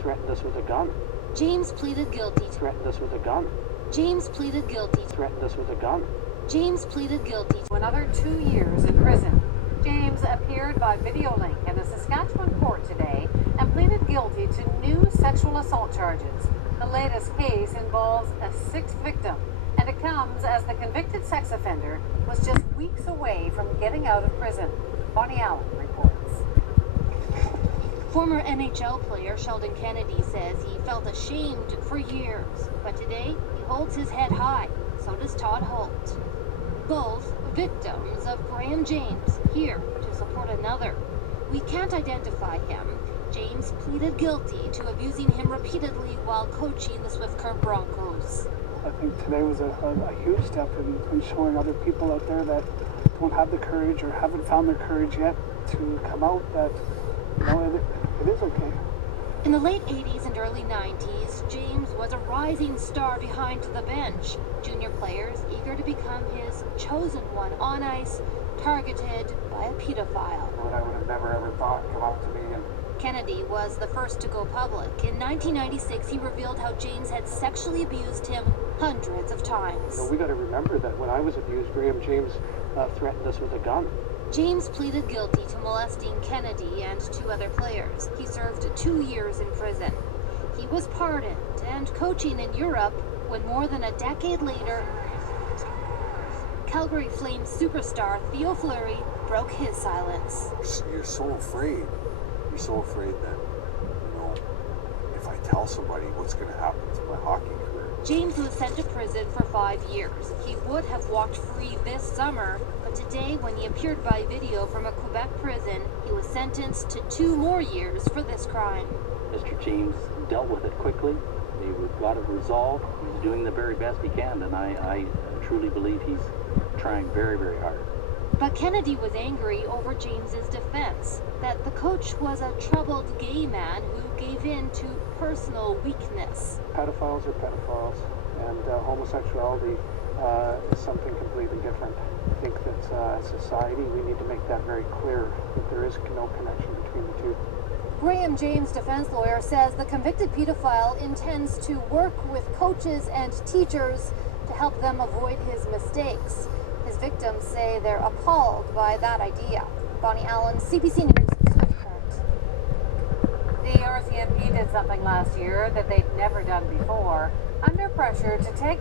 Threatened us with a gun. James pleaded guilty. Threatened us with a gun. James pleaded guilty. Threatened us with a gun. James pleaded guilty to another 2 years in prison. James appeared by video link in a Saskatchewan court today and pleaded guilty to new sexual assault charges. The latest case involves a sixth victim, and it comes as the convicted sex offender was just weeks away from getting out of prison. Bonnie Allen reports. Former NHL player Sheldon Kennedy says he felt ashamed for years, but today he holds his head high. So does Todd Holt. Both victims of Graham James, here to support another. We can't identify him. James pleaded guilty to abusing him repeatedly while coaching the Swift Current Broncos. I think today was a huge step in showing other people out there that don't have the courage or haven't found their courage yet to come out that, you know, it is okay. In the late 80s and early 90s, James was a rising star behind the bench. Junior players eager to become his chosen one on ice, targeted by a pedophile. What I would have never ever thought come up to me. And Kennedy was the first to go public. In 1996, he revealed how James had sexually abused him hundreds of times. we got to remember that when I was abused, Graham James threatened us with a gun. James pleaded guilty to molesting Kennedy and 2 other players. He served 2 years in prison. He was pardoned and coaching in Europe when more than a decade later, Calgary Flames superstar Theo Fleury broke his silence. You're so afraid. You're so afraid that, you know, if I tell somebody what's going to happen to my hockey career. James was sent to prison for 5 years. He would have walked free this summer, but today, when he appeared by video from a Quebec prison, he was sentenced to 2 more years for this crime. Mr. James dealt with it quickly. He got it resolved. He's doing the very best he can, and I truly believe he's trying very, very hard. But Kennedy was angry over James's defense, that the coach was a troubled gay man who gave in to personal weakness. Pedophiles are pedophiles, and homosexuality is something completely different. I think that as a society, we need to make that very clear, that there is no connection between the two. Graham James' defense lawyer says the convicted pedophile intends to work with coaches and teachers to help them avoid his mistakes. His victims say they're appalled by that idea. Bonnie Allen, CBC News, Swift Current. The RCMP did something last year that they'd never done before. Under pressure to take